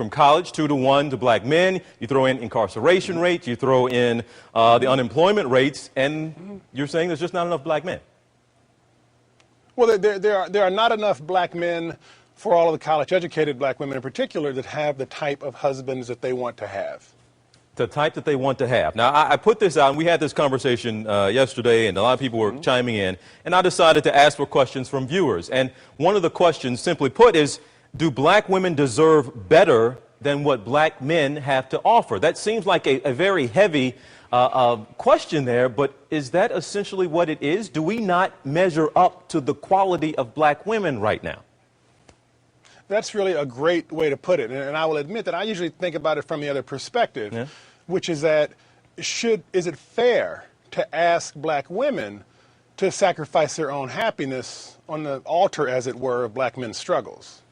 from college, 2-to-1 to black men. You throw in incarceration rates, you throw in the unemployment rates, and you're saying there's just not enough black men. Well, there are not enough black men for all of the college-educated black women in particular that have the type of husbands that they want to have. The type that they want to have. Now, I put this out, and we had this conversation yesterday, and a lot of people were chiming in, and I decided to ask for questions from viewers. And one of the questions, simply put, is, do black women deserve better than what black men have to offer? That seems like a very heavy question there, but is that essentially what it is? Do we not measure up to the quality of black women right now? That's really a great way to put it, and I will admit that I usually think about it from the other perspective. Yeah. Which is that is it fair to ask black women to sacrifice their own happiness on the altar, as it were, of black men's struggles?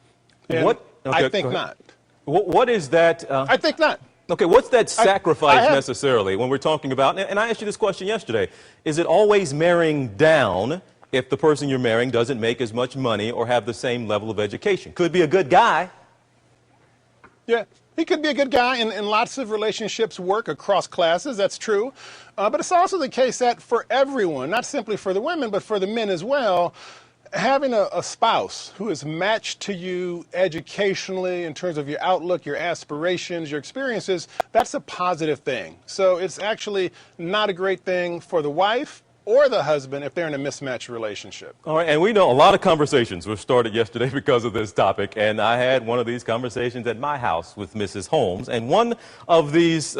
And okay, I think not. What is that? I think not. Okay, what's that sacrifice necessarily when we're talking about, and I asked you this question yesterday, is it always marrying down if the person you're marrying doesn't make as much money or have the same level of education? Could be a good guy. Yeah. He could be a good guy, and lots of relationships work across classes, that's true. But it's also the case that for everyone, not simply for the women, but for the men as well, having a spouse who is matched to you educationally in terms of your outlook, your aspirations, your experiences, that's a positive thing. So it's actually not a great thing for the wife or the husband if they're in a mismatched relationship. All right, and we know a lot of conversations were started yesterday because of this topic, and I had one of these conversations at my house with Mrs. Holmes, and one of these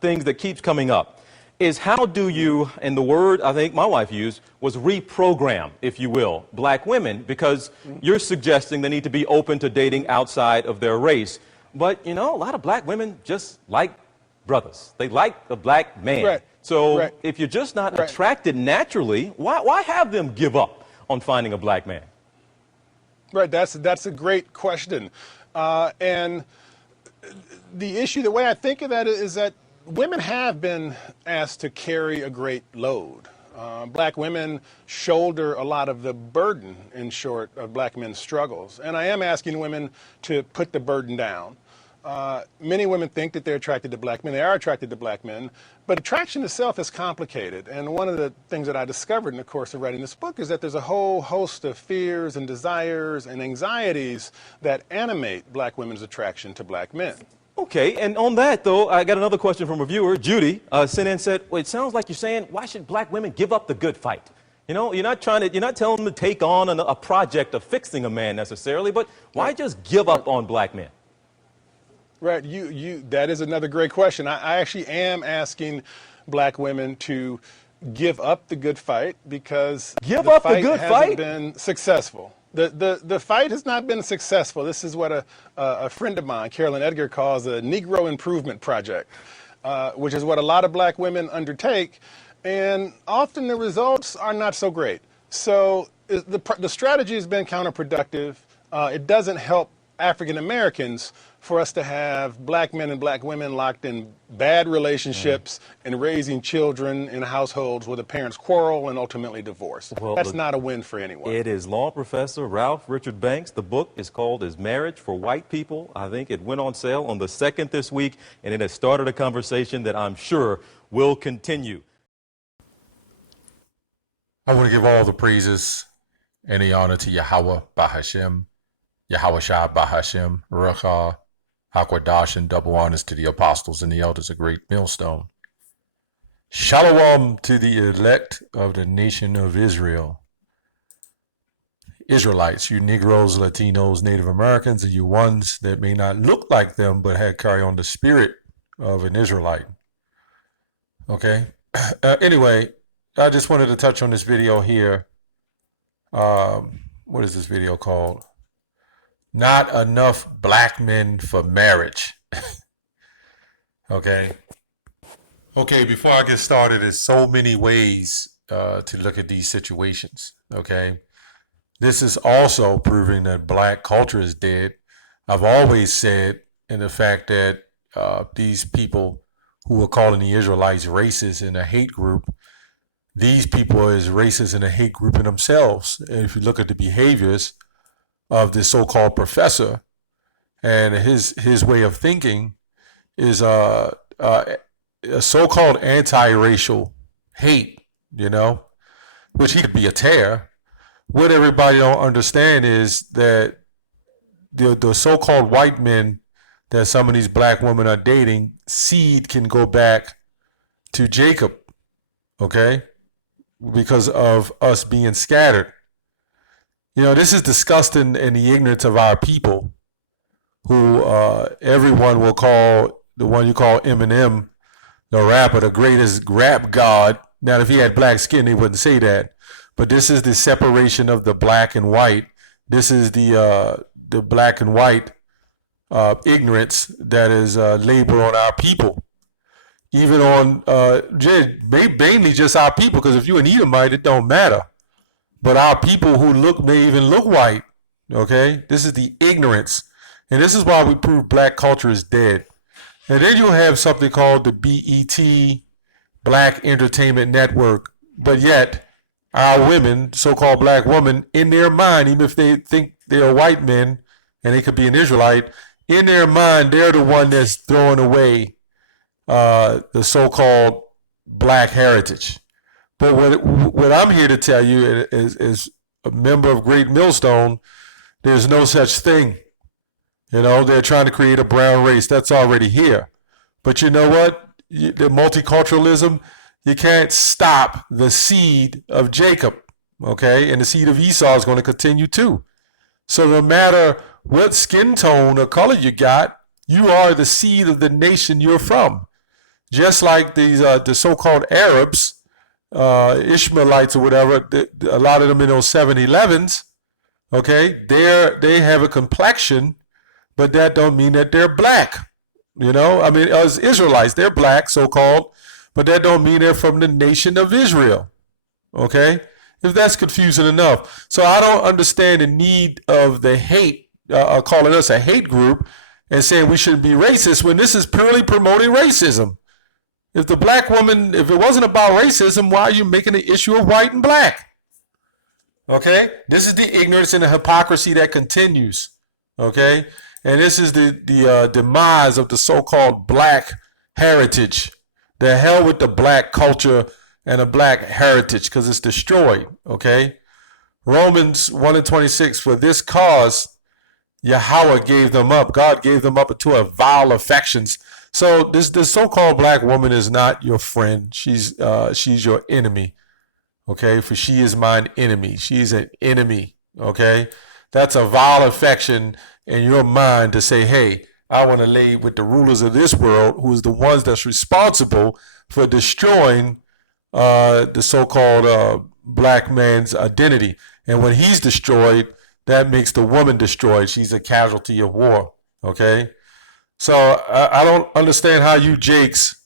things that keeps coming up is how do you, and the word I think my wife used was reprogram, if you will, black women, because you're suggesting they need to be open to dating outside of their race. But, you know, a lot of black women just like brothers. They like the black man. Right. So if you're just not attracted naturally, why have them give up on finding a black man? Right, that's a great question. And the issue, the way I think of that is that women have been asked to carry a great load. Black women shoulder a lot of the burden, in short, of black men's struggles. And I am asking women to put the burden down. Many women think that they're attracted to black men. They are attracted to black men. But attraction itself is complicated. And one of the things that I discovered in the course of writing this book is that there's a whole host of fears and desires and anxieties that animate black women's attraction to black men. Okay, and on that, though, I got another question from a viewer. Judy sent in and said, well, it sounds like you're saying, why should black women give up the good fight? You know, you're not telling them to take on a project of fixing a man necessarily, but why just give up on black men? Right, that is another great question. I actually am asking black women to give up the good fight because the fight hasn't been successful. The fight has not been successful. This is what a friend of mine, Carolyn Edgar, calls a Negro Improvement Project, which is what a lot of black women undertake, and often the results are not so great. So the strategy has been counterproductive. It doesn't help African Americans for us to have black men and black women locked in bad relationships and raising children in households where the parents quarrel and ultimately divorce. Well, that's not a win for anyone. It is law professor Ralph Richard Banks. The book is called Is Marriage for White People? I think it went on sale on the 2nd this week, and it has started a conversation that I'm sure will continue. I want to give all the praises and the honor to Yahweh Bahashem, Yahweh Shah Bahashem, Rucha, Hakwadash, and double honors to the apostles and the elders of Great Millstone. Shalom to the elect of the nation of Israel. Israelites, you Negroes, Latinos, Native Americans, and you ones that may not look like them but carry on the spirit of an Israelite. Okay? Anyway, I just wanted to touch on this video here. What is this video called? Not enough black men for marriage. Okay. Okay, before I get started, there's so many ways to look at these situations. Okay. This is also proving that black culture is dead. I've always said in the fact that these people who are calling the Israelites racist and a hate group, these people is racist and a hate group in themselves. And if you look at the behaviors of this so-called professor and his way of thinking is a so-called anti-racial hate, which he could be a tear. What everybody don't understand is that the so-called white men that some of these black women are dating, seed can go back to Jacob, okay? Because of us being scattered. This is disgusting in the ignorance of our people, who everyone will call, the one you call Eminem, the rapper, the greatest rap god. Now, if he had black skin, they wouldn't say that. But this is the separation of the black and white. This is the black and white ignorance that is labeled on our people. Even on, mainly just our people, because if you're an Edomite, it don't matter. But our people who may even look white, okay? This is the ignorance. And this is why we prove black culture is dead. And then you'll have something called the BET, Black Entertainment Network. But yet, our women, so-called black women, in their mind, even if they think they're white men, and they could be an Israelite, in their mind, they're the one that's throwing away the so-called black heritage. But what I'm here to tell you is a member of Great Millstone, there's no such thing. They're trying to create a brown race. That's already here. But you know what? The multiculturalism, you can't stop the seed of Jacob, okay? And the seed of Esau is going to continue too. So no matter what skin tone or color you got, you are the seed of the nation you're from. Just like these the so-called Arabs, Ishmaelites or whatever, a lot of them in those 7-Elevens, okay, they have a complexion, but that don't mean that they're black. As Israelites, they're black, so-called, but that don't mean they're from the nation of Israel, okay? If that's confusing enough. So I don't understand the need of the hate, calling us a hate group and saying we shouldn't be racist when this is purely promoting racism. If the black woman, if it wasn't about racism, why are you making an issue of white and black? Okay? This is the ignorance and the hypocrisy that continues. Okay? And this is the demise of the so-called black heritage. The hell with the black culture and the black heritage, because it's destroyed. Okay? Romans 1:26, for this cause Yahweh gave them up. God gave them up to a vile affections. So this so-called black woman is not your friend. She's your enemy. Okay, for she is mine enemy. She's an enemy. Okay, that's a vile affection in your mind to say, hey, I want to lay with the rulers of this world, who is the ones that's responsible for destroying the so-called black man's identity. And when he's destroyed, that makes the woman destroyed. She's a casualty of war. Okay. So I don't understand how you Jakes,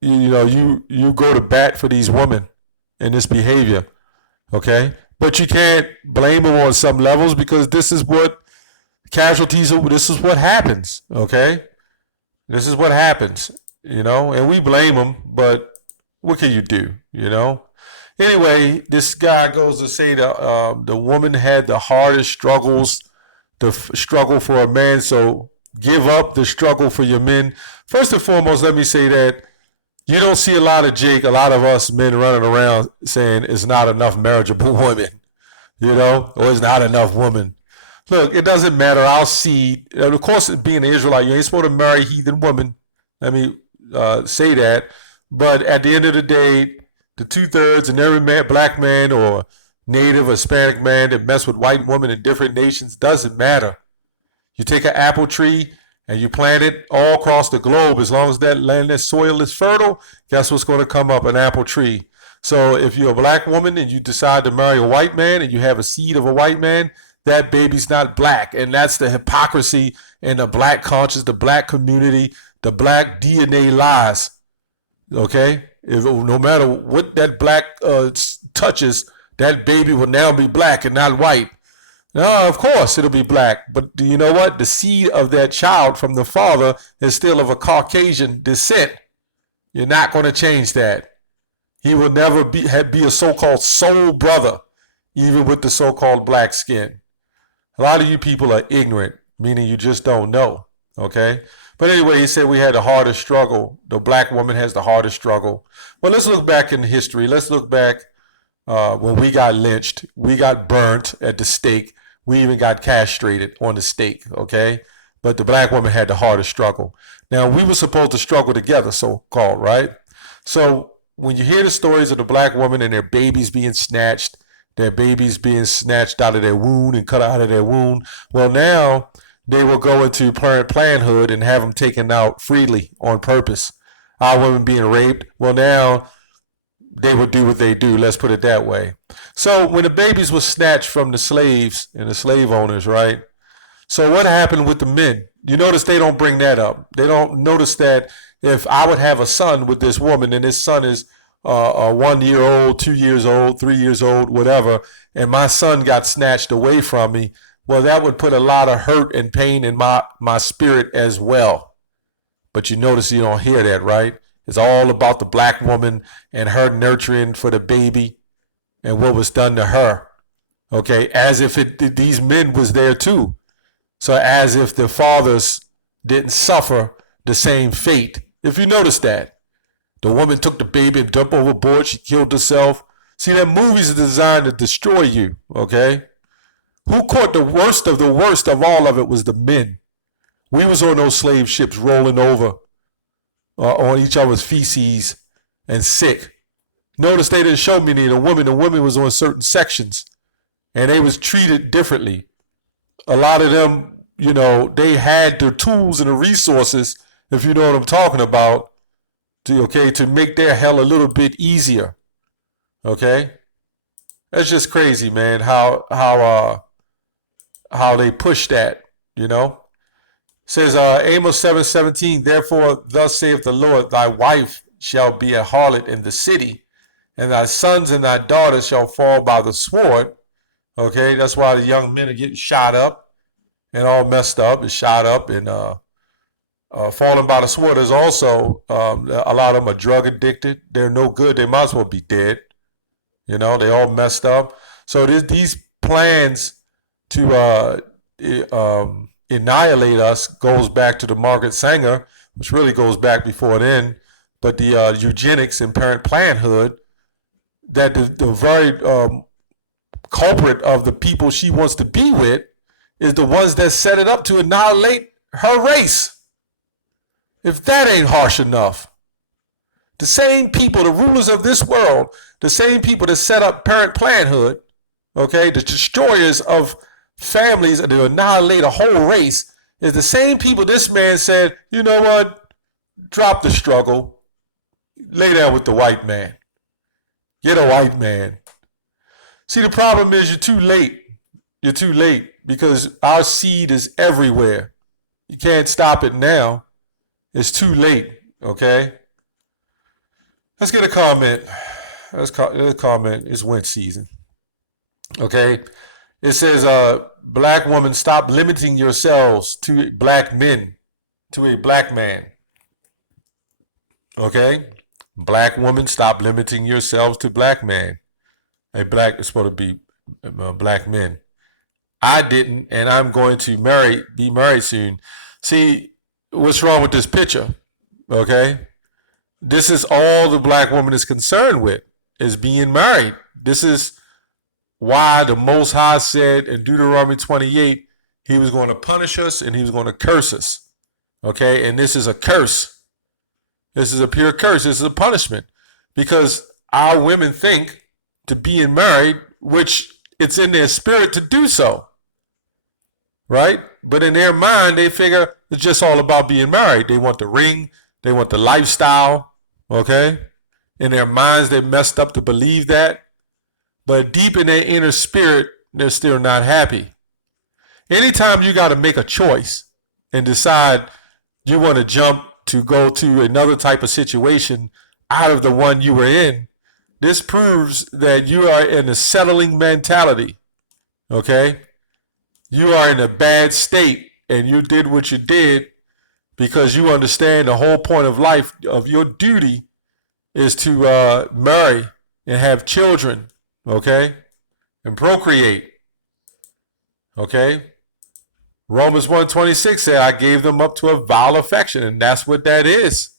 you go to bat for these women in this behavior, okay? But you can't blame them on some levels, because this is what casualties, this is what happens, okay? This is what happens, and we blame them, but what can you do, Anyway, this guy goes to say the woman had the hardest struggles, the struggle for a man, so give up the struggle for your men. First and foremost, let me say that you don't see a lot of us men running around saying it's not enough marriageable women, or it's not enough women. Look, it doesn't matter. Our seed, and of course, being an Israelite, you ain't supposed to marry heathen women. Let me say that. But at the end of the day, the 2/3 and every man, black man or Native or Hispanic man that mess with white women in different nations doesn't matter. You take an apple tree and you plant it all across the globe. As long as that land, that soil is fertile, guess what's going to come up? An apple tree. So if you're a black woman and you decide to marry a white man and you have a seed of a white man, that baby's not black. And that's the hypocrisy in the black conscience, the black community, the black DNA lies. Okay? No matter what that black touches, that baby will now be black and not white. No, of course it'll be black, but do you know what? The seed of that child from the father is still of a Caucasian descent. You're not going to change that. He will never be a so-called soul brother, even with the so-called black skin. A lot of you people are ignorant. meaning you just don't know. Okay. But anyway, he said we had the hardest struggle. The black woman has the hardest struggle. Well, let's look back in history. Let's look back when we got lynched. We got burnt at the stake. We even got castrated on the stake. Okay. But the black woman had the hardest struggle. Now, we were supposed to struggle together, so-called, right? So when you hear the stories of the black woman and their babies being snatched, out of their womb and cut out of their womb, well, now they will go into Planned Parenthood and have them taken out freely on purpose. Our women being raped, well, now they would do what they do. Let's put it that way. So when the babies were snatched from the slaves and the slave owners, right? So what happened with the men? You notice they don't bring that up. They don't notice that if I would have a son with this woman and this son is 1 year old, 2 years old, 3 years old, whatever, and my son got snatched away from me, well, that would put a lot of hurt and pain in my spirit as well. But you notice you don't hear that, right? It's all about the black woman and her nurturing for the baby and what was done to her. Okay, as if these men was there too. So as if the fathers didn't suffer the same fate. If you notice that. The woman took the baby and dumped overboard. She killed herself. See, that movie's designed to destroy you, okay? Who caught the worst of all of it was the men. We was on those slave ships rolling over on each other's feces and sick. Notice they didn't show many of the women. The women was on certain sections and they was treated differently. A lot of them, you know, they had the tools and the resources, if you know what I'm talking about, to make their hell a little bit easier. Okay? That's just crazy, man, how they push that, you know? It says Amos 7:17, therefore thus saith the Lord, thy wife shall be a harlot in the city, and thy sons and thy daughters shall fall by the sword. Okay, that's why the young men are getting shot up and all messed up and shot up and falling by the sword. Is also a lot of them are drug addicted. They're no good. They might as well be dead. You know, they all messed up. So these plans to annihilate us goes back to the Margaret Sanger, which really goes back before then. But the eugenics and Planned Parenthood, that the very culprit of the people she wants to be with is the ones that set it up to annihilate her race. If that ain't harsh enough. The same people, the rulers of this world, the same people that set up Planned Parenthood, okay, the destroyers of families and to annihilate a whole race, is the same people this man said, you know what, drop the struggle, lay down with the white man. Get a white man. See, the problem is you're too late. You're too late because our seed is everywhere. You can't stop it now. It's too late, okay? Let's get a comment. Let's comment. It's winter season, okay? It says, black woman, stop limiting yourselves to black men, to a black man, okay? Black woman, stop limiting yourselves to black man. A black is supposed to be black men. I didn't, and I'm going to be married soon. See, what's wrong with this picture? Okay, this is all the black woman is concerned with, is being married. This is why the Most High said in Deuteronomy 28, he was going to punish us and he was going to curse us. Okay, and this is a curse. This is a pure curse. This is a punishment because our women think to being married, which it's in their spirit to do so, right? But in their mind, they figure it's just all about being married. They want the ring, they want the lifestyle, okay? In their minds, they're messed up to believe that. But deep in their inner spirit, they're still not happy. Anytime you got to make a choice and decide you want to jump to go to another type of situation out of the one you were in, this proves that you are in a settling mentality, okay? You are in a bad state and you did what you did because you understand the whole point of life, of your duty, is to marry and have children, okay? And procreate, okay? Romans 1:26 said, I gave them up to a vile affection. And that's what that is.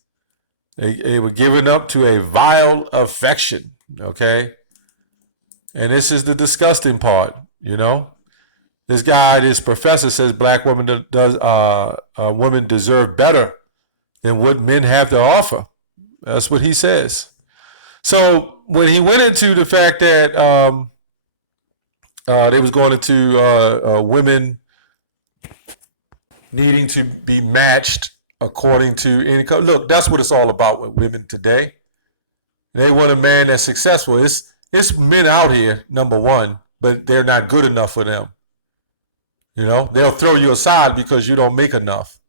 They were given up to a vile affection. Okay. And this is the disgusting part, you know. This professor says black women women deserve better than what men have to offer. That's what he says. So when he went into the fact that they was going into women needing to be matched according to income. Look, that's what it's all about with women today. They want a man that's successful. It's men out here, number one, but they're not good enough for them. You know, they'll throw you aside because you don't make enough.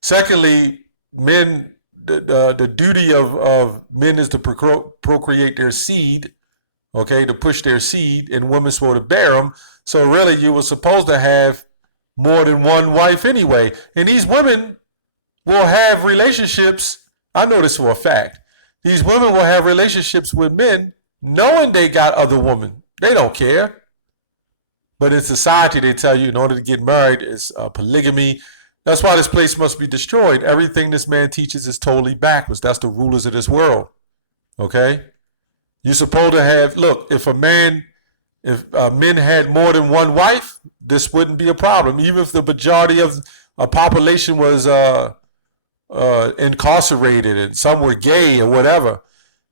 Secondly, men, the duty of men is to procreate their seed, okay, to push their seed, and women supposed to bear them. So really, you were supposed to have more than one wife anyway. And these women will have relationships. I know this for a fact. These women will have relationships with men knowing they got other women. They don't care. But in society, they tell you in order to get married is polygamy. That's why this place must be destroyed. Everything this man teaches is totally backwards. That's the rulers of this world. Okay? You're supposed to have, look, if men had more than one wife, this wouldn't be a problem. Even if the majority of a population was incarcerated and some were gay or whatever,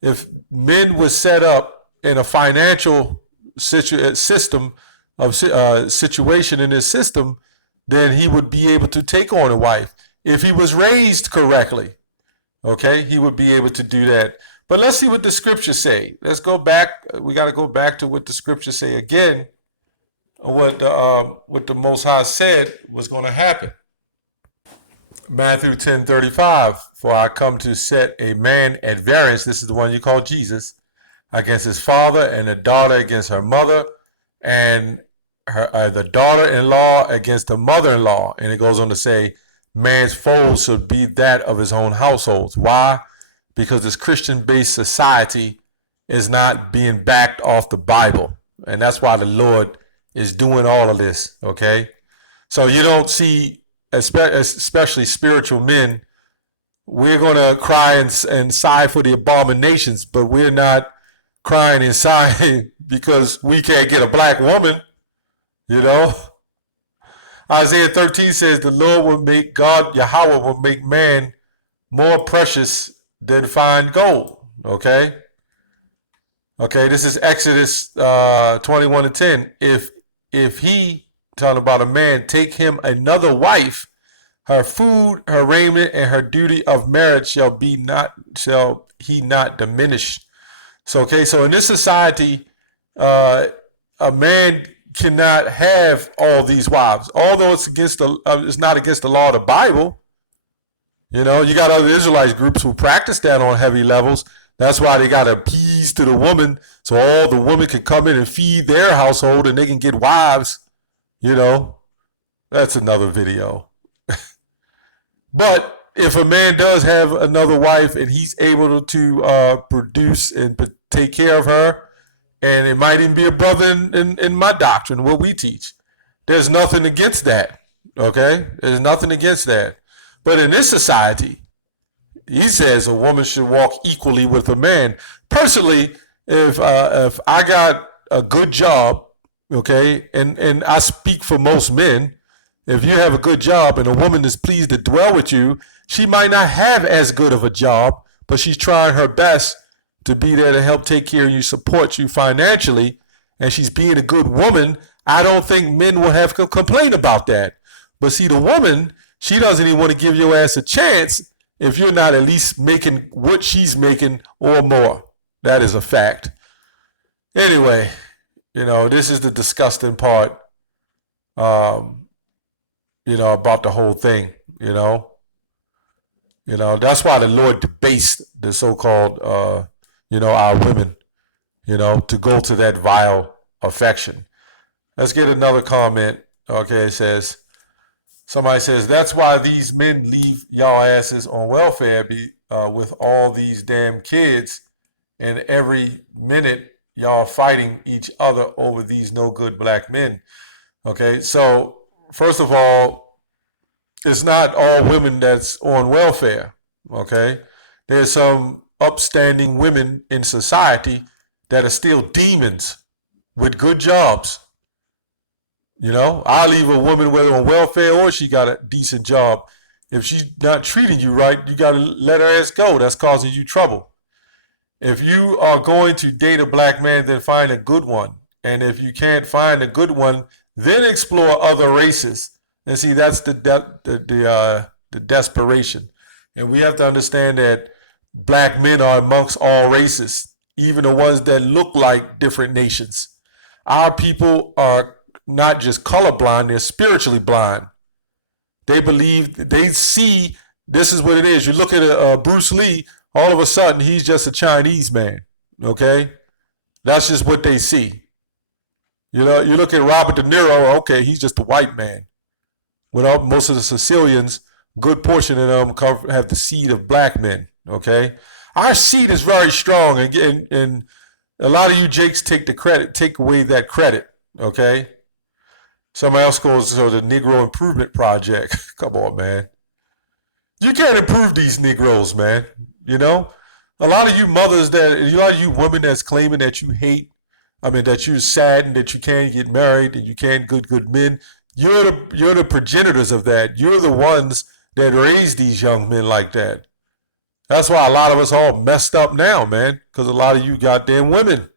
if men were set up in a financial situation in his system, then he would be able to take on a wife. If he was raised correctly, okay, he would be able to do that. But let's see what the scriptures say. Let's go back. We got to go back to what the scriptures say again, what the Most High said was going to happen. Matthew 10:35, for I come to set a man at variance, this is the one you call Jesus, against his father, and a daughter against her mother, and the daughter-in-law against the mother-in-law. And it goes on to say, man's foe should be that of his own households. Why? Because this Christian-based society is not being backed off the Bible. And that's why the Lord is doing all of this, okay? So you don't see, especially spiritual men, we're going to cry and sigh for the abominations, but we're not crying and sighing because we can't get a black woman, you know? Isaiah 13 says the Lord will make, God, Yahweh will make man more precious than fine gold, okay? Okay, this is Exodus 21:10. If he, talking about a man, take him another wife, her food, her raiment, and her duty of marriage shall he not diminish. So, okay, so in this society, a man cannot have all these wives, although it's not against the law of the Bible. You know, you got other Israelite groups who practice that on heavy levels. That's why they got to appease to the woman, so all the women can come in and feed their household and they can get wives. You know, that's another video. But if a man does have another wife and he's able to produce and take care of her, and it might even be a brother in my doctrine, what we teach, there's nothing against that. Okay? There's nothing against that. But in this society, he says a woman should walk equally with a man. Personally, if I got a good job, okay, and I speak for most men, if you have a good job and a woman is pleased to dwell with you, she might not have as good of a job, but she's trying her best to be there to help take care of you, support you financially, and she's being a good woman. I don't think men will have to complain about that. But see, the woman, she doesn't even want to give your ass a chance if you're not at least making what she's making or more. That is a fact. Anyway, you know, this is the disgusting part, you know, about the whole thing, you know. You know, that's why the Lord debased the so-called, you know, our women, you know, to go to that vile affection. Let's get another comment. Okay, it says, somebody says, that's why these men leave y'all asses on welfare with all these damn kids, and every minute y'all fighting each other over these no good black men. Okay, so first of all, it's not all women that's on welfare, okay? There's some upstanding women in society that are still demons with good jobs. You know, I'll leave a woman whether on welfare or she got a decent job. If she's not treating you right, you got to let her ass go. That's causing you trouble. If you are going to date a black man, then find a good one. And if you can't find a good one, then explore other races. And see, that's the desperation. And we have to understand that black men are amongst all races, even the ones that look like different nations. Our people are not just colorblind, they're spiritually blind. They believe, they see this is what it is. You look at Bruce Lee, all of a sudden he's just a Chinese man, okay? That's just what they see. You know, you look at Robert De Niro, okay, he's just a white man. Without most of the Sicilians, good portion of them have the seed of black men, okay? Our seed is very strong, and a lot of you jakes take away that credit, okay? Somebody else goes to the Negro Improvement Project. Come on, man. You can't improve these Negroes, man. You know? A lot of you mothers a lot of you women that's claiming that you hate, that you're saddened that you can't get married and you can't get good men, you're the progenitors of that. You're the ones that raised these young men like that. That's why a lot of us all messed up now, man, because a lot of you goddamn women.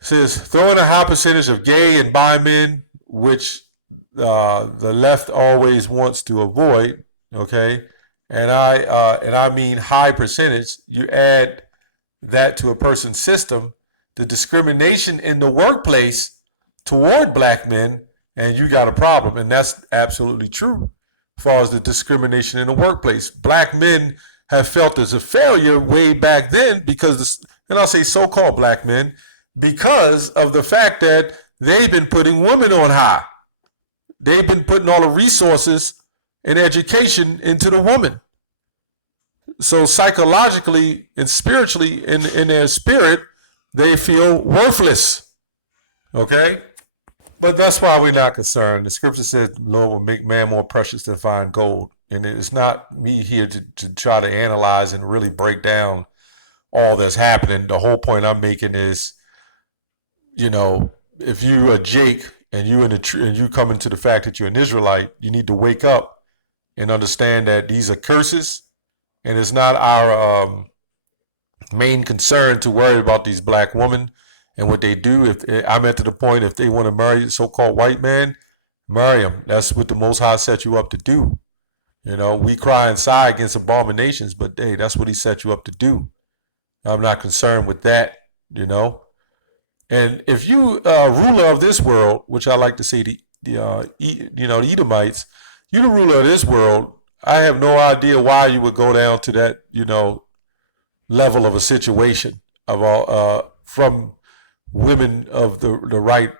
It says, throwing a high percentage of gay and bi men, which the left always wants to avoid, okay? And I mean high percentage. You add that to a person's system, the discrimination in the workplace toward black men, and you got a problem. And that's absolutely true as far as the discrimination in the workplace. Black men have felt as a failure way back then because, and I'll say so-called black men, because of the fact that they've been putting women on high. They've been putting all the resources and education into the woman. So psychologically and spiritually, in their spirit, they feel worthless. Okay? But that's why we're not concerned. The scripture says the Lord will make man more precious than fine gold. And it's not me here to try to analyze and really break down all that's happening. The whole point I'm making is, you know, if you are Jake and you come into the fact that you're an Israelite, you need to wake up and understand that these are curses, and it's not our main concern to worry about these black women and what they do. If I'm at to the point, if they want to marry a so-called white man, marry him. That's what the Most High set you up to do. You know, we cry and sigh against abominations, but hey, that's what He set you up to do. I'm not concerned with that, you know. And if you ruler of this world, which I like to say the Edomites, you're the ruler of this world. I have no idea why you would go down to that, level of a situation of from women of the right,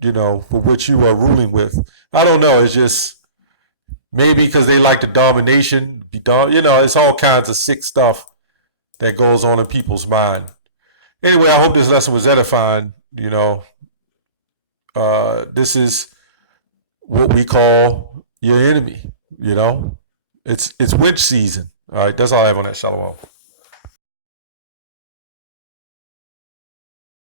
for which you are ruling with. I don't know. It's just maybe because they like the domination. It's all kinds of sick stuff that goes on in people's mind. Anyway, I hope this lesson was edifying. This is what we call your enemy. It's witch season. All right, that's all I have on that. Shalom.